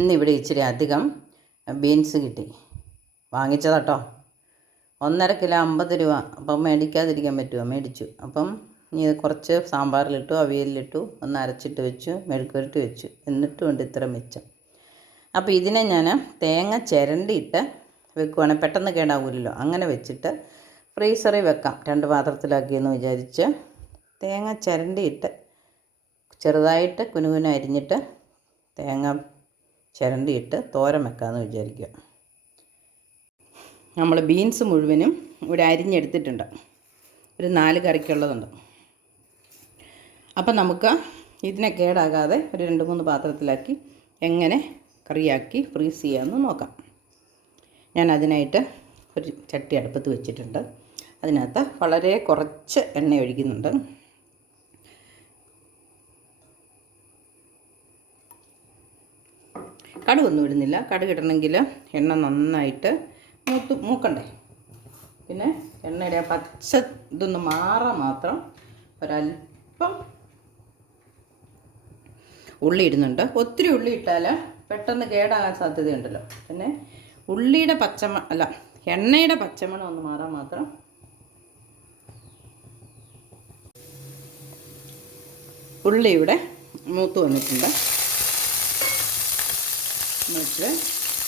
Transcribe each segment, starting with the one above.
ഇന്നിവിടെ ഇച്ചിരി അധികം ബീൻസ് കിട്ടി. വാങ്ങിച്ചതാട്ടോ. ഒന്നര കിലോ അമ്പത് രൂപ. അപ്പം മേടിക്കാതിരിക്കാൻ പറ്റുമോ? മേടിച്ചു. അപ്പം ഇത് കുറച്ച് സാമ്പാറിലിട്ടു അവിയലിലിട്ടു ഒന്ന് അരച്ചിട്ട് വെച്ചു മെഴുക്കുവരട്ടി വെച്ചു. എന്നിട്ടും ഉണ്ട് ഇത്ര മിച്ചം. അപ്പോൾ ഇതിനെ ഞാൻ തേങ്ങ ചിരണ്ടിയിട്ട് വെക്കുവാണെങ്കിൽ പെട്ടെന്ന് കേടാവില്ലല്ലോ അങ്ങനെ വെച്ചിട്ട് ഫ്രീസറിൽ വെക്കാം. രണ്ട് പാത്രത്തിലാക്കിയെന്ന് വിചാരിച്ച് തേങ്ങ ചിരണ്ടിയിട്ട് ചെറുതായിട്ട് കുനുകുന അരിഞ്ഞിട്ട് തേങ്ങ ചിരണ്ടിയിട്ട് തോരൻ വെക്കാമെന്ന് വിചാരിക്കുക. നമ്മൾ ബീൻസ് മുഴുവനും ഇവിടെ അരിഞ്ഞെടുത്തിട്ടുണ്ട്. ഒരു നാല് കറിക്കുള്ളതുണ്ട്. അപ്പം നമുക്ക് ഇതിനെ കേടാകാതെ ഒരു രണ്ട് മൂന്ന് പാത്രത്തിലാക്കി എങ്ങനെ കറിയാക്കി ഫ്രീസ് ചെയ്യാമെന്ന് നോക്കാം. ഞാൻ അതിനായിട്ട് ഒരു ചട്ടി അടുപ്പത്ത് വെച്ചിട്ടുണ്ട്. അതിനകത്ത് വളരെ കുറച്ച് എണ്ണ ഒഴിക്കുന്നുണ്ട്. കടുകൊന്നും ഇടുന്നില്ല. കടു ഇടണമെങ്കിൽ എണ്ണ നന്നായിട്ട് മൂത്ത് മൂക്കണ്ടേ? പിന്നെ എണ്ണ ഇടയാ പച്ച ഇതൊന്ന് മാറാൻ മാത്രം ഒരല്പം ഉള്ളി ഇടുന്നുണ്ട്. ഒത്തിരി ഉള്ളി ഇട്ടാൽ പെട്ടെന്ന് കേടാകാൻ സാധ്യതയുണ്ടല്ലോ. പിന്നെ ഉള്ളിയുടെ പച്ചമ അല്ല എണ്ണയുടെ പച്ചമണം ഒന്ന് മാറാൻ മാത്രം ഉള്ളിയുടെ മൂത്ത് വന്നിട്ടുണ്ട്. എന്നിട്ട്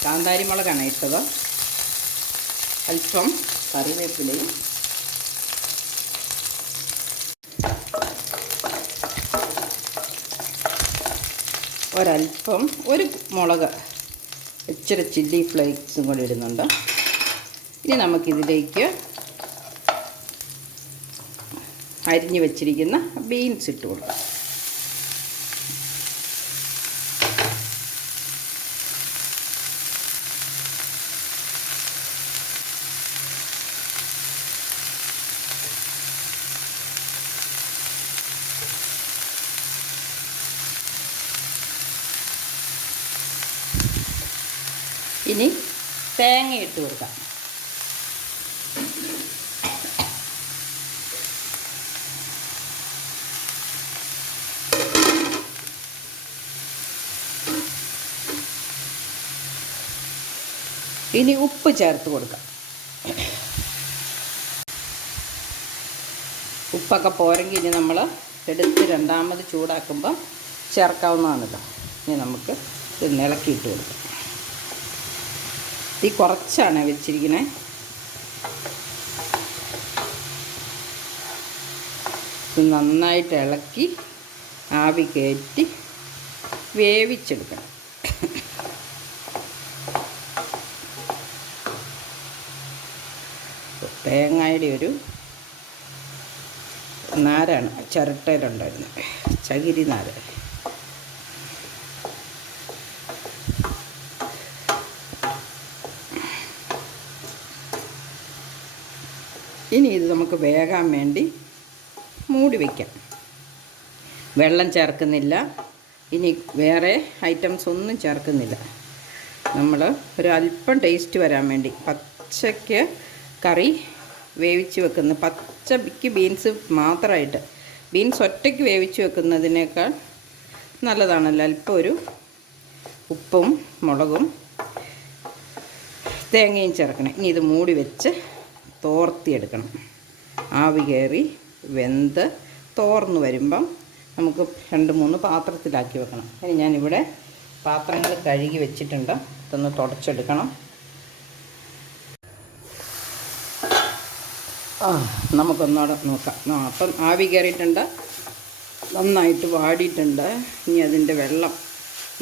കാന്താരി മുളകാണ് ഇട്ടത്. അല്പം കറിവേപ്പിലയും ഒരല്പം ഒരു മുളക് ഇച്ചിരി ചില്ലി ഫ്ലേക്സും കൂടി ഇടുന്നുണ്ട്. ഇനി നമുക്കിതിലേക്ക് അരിഞ്ഞു വെച്ചിരിക്കുന്ന ബീൻസ് ഇട്ട് കൊടുക്കാം. ഇനി തേങ്ങ ഇട്ട് കൊടുക്കാം. ഇനി ഉപ്പ് ചേർത്ത് കൊടുക്കാം. ഉപ്പൊക്കെ പോരെങ്കിൽ ഇനി നമ്മൾ എടുത്ത് രണ്ടാമത് ചൂടാക്കുമ്പോൾ ചേർക്കാവുന്നതാണല്ലോ. ഇനി നമുക്ക് ഇത് ഇളക്കിയിട്ട് കൊടുക്കാം. ഈ കുറച്ചാണ് വെച്ചിരിക്കുന്നത് ഇത് നന്നായിട്ട് ഇളക്കി ആവി കയറ്റി വേവിച്ചെടുക്കണം. തേങ്ങയുടെ ഒരു നാരാണ് ചിരട്ടയിലുണ്ടായിരുന്നത് ചകിരി നാര ഇനി ഇത് നമുക്ക് വേകാൻ വേണ്ടി മൂടി വയ്ക്കാം വെള്ളം ചേർക്കുന്നില്ല. ഇനി വേറെ ഐറ്റംസ് ഒന്നും ചേർക്കുന്നില്ല. നമ്മൾ ഒരു അല്പം ടേസ്റ്റ് വരാൻ വേണ്ടി പച്ചയ്ക്ക് കറി വേവിച്ച് വെക്കുന്ന പച്ചയ്ക്ക് ബീൻസ് മാത്രമായിട്ട്. ബീൻസ് ഒറ്റയ്ക്ക് വേവിച്ച് വെക്കുന്നതിനേക്കാൾ നല്ലതാണല്ലോ. അല്പം ഒരു ഉപ്പും മുളകും തേങ്ങയും ചേർക്കണം. ഇനി ഇത് മൂടി വെച്ച് തോർത്തിയെടുക്കണം. ആവി കയറി വെന്ത് തോർന്ന് വരുമ്പം നമുക്ക് രണ്ട് മൂന്ന് പാത്രത്തിലാക്കി വെക്കണം. ഇനി ഞാനിവിടെ പാത്രങ്ങൾ കഴുകി വെച്ചിട്ടുണ്ട്. ഇതൊന്ന് തുടച്ചെടുക്കണം. ആ നമുക്കൊന്നോടെ നോക്കാം. ആ അപ്പം ആവി കയറിയിട്ടുണ്ട്. നന്നായിട്ട് വാടിയിട്ടുണ്ട്. ഇനി അതിന്റെ വെള്ളം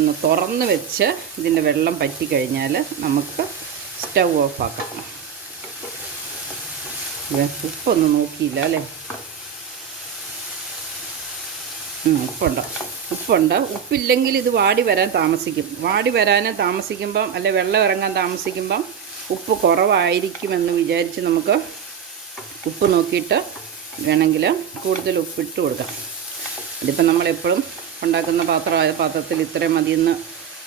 ഒന്ന് തുറന്ന് വെച്ച് ഇതിന്റെ വെള്ളം പറ്റിക്കഴിഞ്ഞാൽ നമുക്ക് സ്റ്റൗ ഓഫാക്കാം ഉപ്പൊന്നും നോക്കിയില്ല അല്ലേ? ഉപ്പുണ്ടോ? ഉപ്പുണ്ട്. ഉപ്പില്ലെങ്കിൽ ഇത് വാടി വരാൻ താമസിക്കും. വാടി വരാൻ താമസിക്കുമ്പം അല്ലെ വെള്ളം ഇറങ്ങാൻ താമസിക്കുമ്പം ഉപ്പ് കുറവായിരിക്കുമെന്ന് വിചാരിച്ച് നമുക്ക് ഉപ്പ് നോക്കിയിട്ട് വേണമെങ്കിൽ കൂടുതൽ ഉപ്പിട്ട് കൊടുക്കാം. അതിപ്പോൾ നമ്മളെപ്പോഴും ഉണ്ടാക്കുന്ന പാത്രമായ പാത്രത്തിൽ ഇത്രയും മതിയെന്ന്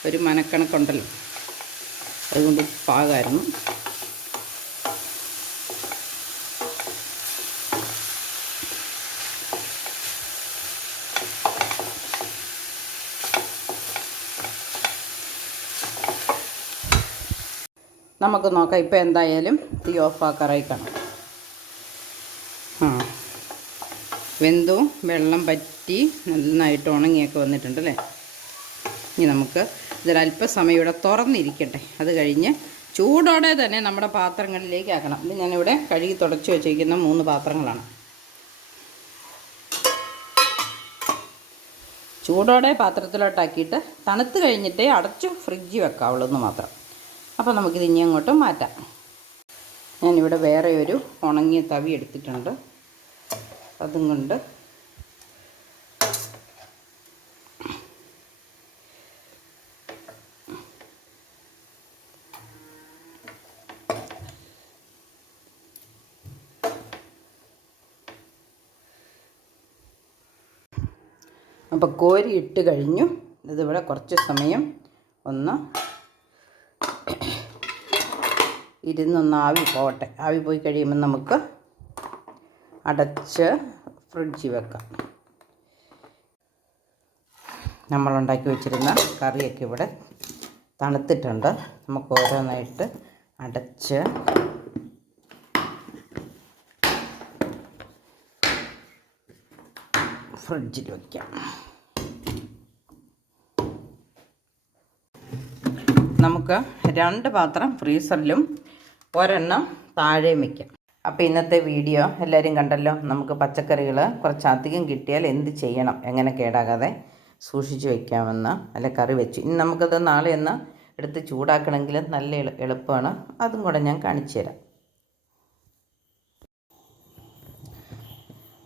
ഒരു മനക്കണക്കുണ്ടല്ലോ. അതുകൊണ്ട് പാകമായിരുന്നു നമുക്ക് നോക്കാം. ഇപ്പോൾ എന്തായാലും തീ ഓഫാക്കാറായി കാണാം ആ. വെന്തു വെള്ളം പറ്റി നന്നായിട്ട് ഉണങ്ങിയൊക്കെ വന്നിട്ടുണ്ട് അല്ലേ ഇനി നമുക്ക് ഇതൊരല്പസമയം ഇവിടെ തുറന്നിരിക്കട്ടെ. അത് കഴിഞ്ഞ് ചൂടോടെ തന്നെ നമ്മുടെ പാത്രങ്ങളിലേക്ക് ആക്കണം. ഇത് ഞാനിവിടെ കഴുകി തുടച്ച് വെച്ചിരിക്കുന്ന മൂന്ന് പാത്രങ്ങളാണ്. ചൂടോടെ പാത്രത്തിലോട്ടാക്കിയിട്ട് തണുത്ത് കഴിഞ്ഞിട്ടേ അടച്ചു ഫ്രിഡ്ജ് വെക്കാവുള്ളൂ എന്ന് മാത്രം. അപ്പോൾ നമുക്കിത് ഇനി അങ്ങോട്ട് മാറ്റാം. ഞാനിവിടെ വേറെ ഒരു ഉണങ്ങിയ തവി എടുത്തിട്ടുണ്ട്. അതും കൊണ്ട് അപ്പോൾ കോരി ഇട്ട് കഴിഞ്ഞു. ഇതിവിടെ കുറച്ച് സമയം ഒന്ന് ഇരുന്നൊന്ന് ആവി പോകട്ടെ. ആവി പോയി കഴിയുമ്പോൾ നമുക്ക് അടച്ച് ഫ്രിഡ്ജിൽ വെക്കാം. നമ്മളുണ്ടാക്കി വെച്ചിരുന്ന കറിയൊക്കെ ഇവിടെ തണുത്തിട്ടുണ്ട്. നമുക്ക് ഓരോന്നായിട്ട് അടച്ച് ഫ്രിഡ്ജിൽ വയ്ക്കാം നമുക്ക് രണ്ട് പാത്രം ഫ്രീസറിലും ഒരെണ്ണം താഴെ വയ്ക്കാം അപ്പോൾ ഇന്നത്തെ വീഡിയോ എല്ലാവരും കണ്ടല്ലോ നമുക്ക് പച്ചക്കറികൾ കുറച്ചധികം കിട്ടിയാൽ എന്ത് ചെയ്യണം? എങ്ങനെ കേടാകാതെ സൂക്ഷിച്ച് വയ്ക്കാമെന്ന് അല്ല കറി വെച്ചു. ഇനി നമുക്കത് നാളെ ഒന്ന് എടുത്ത് ചൂടാക്കണമെങ്കിൽ നല്ല എളുപ്പമാണ്. അതും കൂടെ ഞാൻ കാണിച്ചു തരാം.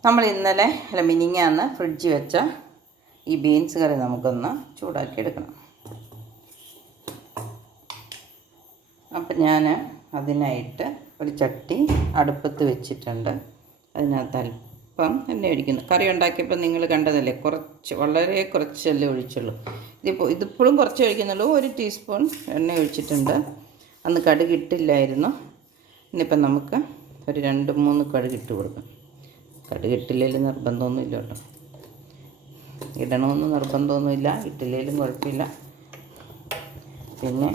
നമ്മൾ ഇന്നലെ അല്ല മിനിങ്ങാന്ന് ഫ്രിഡ്ജ് വെച്ച ഈ ബീൻസ് കറി നമുക്കൊന്ന് ചൂടാക്കി എടുക്കണം. അപ്പം ഞാൻ അതിനായിട്ട് ഒരു ചട്ടി അടുപ്പത്ത് വെച്ചിട്ടുണ്ട്. അതിനകത്ത് അല്പം എണ്ണ ഒഴിക്കുന്നു. കറി ഉണ്ടാക്കിയപ്പോൾ നിങ്ങൾ കണ്ടതല്ലേ? കുറച്ച് വളരെ കുറച്ചല്ലേ ഒഴിച്ചുള്ളൂ. ഇതിപ്പോൾ ഇതിപ്പോഴും കുറച്ച് ഒഴിക്കുന്നുള്ളൂ. ഒരു ടീസ്പൂൺ എണ്ണ ഒഴിച്ചിട്ടുണ്ട്. അന്ന് കടുക് ഇട്ടില്ലായിരുന്നു. ഇന്നിപ്പം നമുക്ക് ഒരു രണ്ട് മൂന്ന് കടുക് ഇട്ട് കൊടുക്കാം. കടുക് ഇട്ടില്ലെങ്കിൽ നിർബന്ധമൊന്നുമില്ല കേട്ടോ. ഇടണമെന്ന് നിർബന്ധമൊന്നുമില്ല. ഇട്ടില്ലെങ്കിലും കുഴപ്പമില്ല. പിന്നെ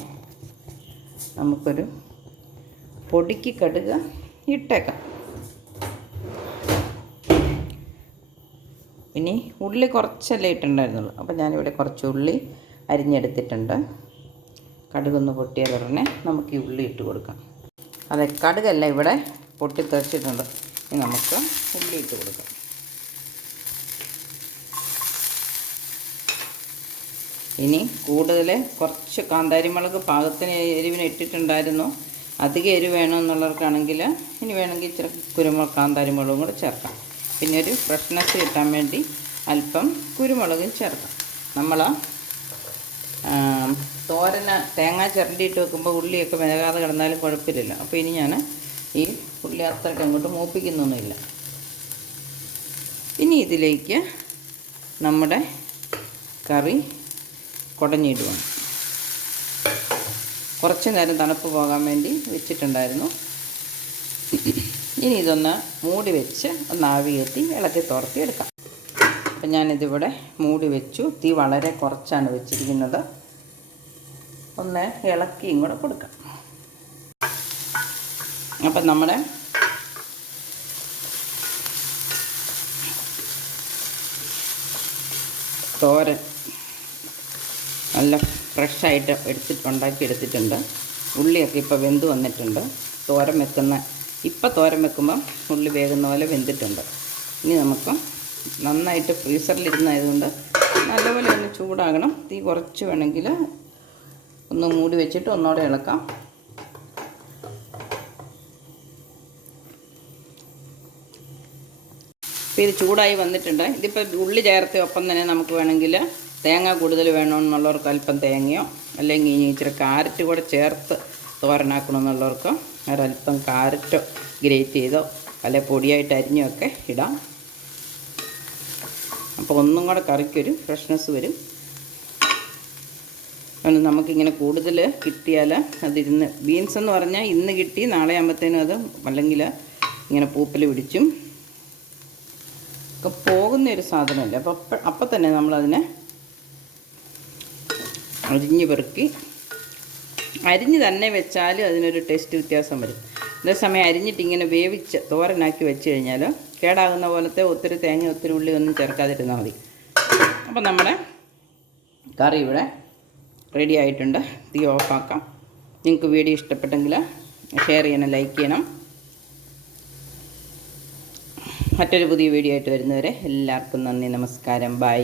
നമുക്കൊരു പൊടിക്ക് കടുക ഇട്ടേക്കാം. ഇനി ഉള്ളി കുറച്ചല്ലേ ഇട്ടുണ്ടായിരുന്നുള്ളൂ അപ്പോൾ ഞാനിവിടെ കുറച്ച് ഉള്ളി അരിഞ്ഞെടുത്തിട്ടുണ്ട്. കടുകൊന്ന് പൊട്ടിയ ഉടനെ നമുക്ക് ഈ ഉള്ളി ഇട്ട് കൊടുക്കാം. അതെ കടുകല്ല ഇവിടെ പൊട്ടി തെറിച്ചിട്ടുണ്ട് ഇനി നമുക്ക് ഉള്ളി ഇട്ട് കൊടുക്കാം. ഇനി കൂടുതൽ കുറച്ച് കാന്താരിമുളക് പാകത്തിന് എരിവിന് ഇട്ടിട്ടുണ്ടായിരുന്നു. അധികം എരിവ് വേണമെന്നുള്ളവർക്കാണെങ്കിൽ ഇനി വേണമെങ്കിൽ ഇച്ചിരി കുരുമുളക് കാന്താരിമുളകും കൂടെ ചേർക്കാം. പിന്നെ ഒരു ഫ്രഷ്നെസ് കിട്ടാൻ വേണ്ടി അല്പം കുരുമുളകും ചേർക്കാം. നമ്മൾ തോരന് തേങ്ങ ചിരണ്ടിയിട്ട് വെക്കുമ്പോൾ ഉള്ളിയൊക്കെ വേകാതെ കിടന്നാലും കുഴപ്പമില്ലല്ലോ. അപ്പോൾ ഇനി ഞാൻ ഈ ഉള്ളി അത്രയ്ക്ക് അങ്ങോട്ട് മൂപ്പിക്കുന്നൊന്നുമില്ല. ഇനി ഇതിലേക്ക് നമ്മുടെ കറി കുടഞ്ഞിടുവാണ്. കുറച്ച് നേരം തണുപ്പ് പോകാൻ വേണ്ടി വെച്ചിട്ടുണ്ടായിരുന്നു. ഇനി ഇതൊന്ന് മൂടി വെച്ച് ഒന്ന് ആവി ഇളക്കി തോർത്തി എടുക്കാം അപ്പം ഞാനിതിവിടെ മൂടി വെച്ചു. തീ വളരെ കുറച്ചാണ് വെച്ചിരിക്കുന്നത്. ഒന്ന് ഇളക്കിയും കൂടെ കൊടുക്കാം. അപ്പം നമ്മുടെ തോരൻ നല്ല ഫ്രഷായിട്ട് എടുത്തിട്ട് ഉണ്ടാക്കി എടുത്തിട്ടുണ്ട് ഉള്ളിയൊക്കെ ഇപ്പോൾ വെന്ത് വന്നിട്ടുണ്ട്. തോരൻ വെക്കുന്ന ഇപ്പോൾ തോരൻ വെക്കുമ്പം ഉള്ളി വേകുന്ന പോലെ വെന്തിട്ടുണ്ട്. ഇനി നമുക്ക് നന്നായിട്ട് ഫ്രീസറിലിരുന്നായതുകൊണ്ട് നല്ലപോലെ ഒന്ന് ചൂടാകണം. തീ കുറച്ച് വേണമെങ്കിൽ ഒന്ന് മൂടി വെച്ചിട്ട് ഒന്നുകൂടെ ഇളക്കാം. ഇപ്പോൾ ഇത് ചൂടായി വന്നിട്ടുണ്ട്. ഇതിപ്പോൾ ഉള്ളി ചേർത്ത് ഒപ്പം തന്നെ നമുക്ക് വേണമെങ്കിൽ തേങ്ങ കൂടുതൽ വേണമെന്നുള്ളവർക്ക് അല്പം തേങ്ങയോ അല്ലെങ്കിൽ ഇനി ഇച്ചിരി കാരറ്റ് കൂടെ ചേർത്ത് തോരനാക്കണമെന്നുള്ളവർക്ക് ഒരല്പം കാരറ്റോ ഗ്രേറ്റ് ചെയ്തോ അല്ലെ പൊടിയായിട്ട് അരിഞ്ഞോ ഒക്കെ ഇടാം. അപ്പോൾ ഒന്നും കൂടെ കറിക്കൊരു ഫ്രഷ്നെസ് വരും. അതുകൊണ്ട് നമുക്കിങ്ങനെ കൂടുതൽ കിട്ടിയാൽ അതിരുന്ന് ബീൻസ് എന്ന് പറഞ്ഞാൽ ഇന്ന് കിട്ടി നാളെ ആകുമ്പോഴത്തേനും അത് അല്ലെങ്കിൽ ഇങ്ങനെ പൂപ്പൽ പിടിച്ചും. ഒക്കെ പോകുന്ന ഒരു സാധനമല്ലേ? അപ്പോൾ അപ്പം അപ്പം തന്നെ നമ്മളതിനെ അരിഞ്ഞ് പെറുക്കി. അരിഞ്ഞ് തന്നെ വെച്ചാൽ അതിനൊരു ടേസ്റ്റ് വ്യത്യാസം വരും. അതേസമയം അരിഞ്ഞിട്ട് ഇങ്ങനെ വേവിച്ച് തോരനാക്കി വെച്ച് കഴിഞ്ഞാൽ കേടാകുന്ന പോലത്തെ ഒത്തിരി തേങ്ങ ഒത്തിരി ഉള്ളി ഒന്നും ചേർക്കാതിരുന്നാൽ മതി. അപ്പം നമ്മുടെ കറി ഇവിടെ റെഡി ആയിട്ടുണ്ട്. തീ ഓഫാക്കാം നിങ്ങൾക്ക് വീഡിയോ ഇഷ്ടപ്പെട്ടെങ്കിൽ ഷെയർ ചെയ്യണം ലൈക്ക് ചെയ്യണം. മറ്റൊരു പുതിയ വീഡിയോ ആയിട്ട് വരുന്നവരെ എല്ലാവർക്കും നന്ദി നമസ്കാരം. ബൈ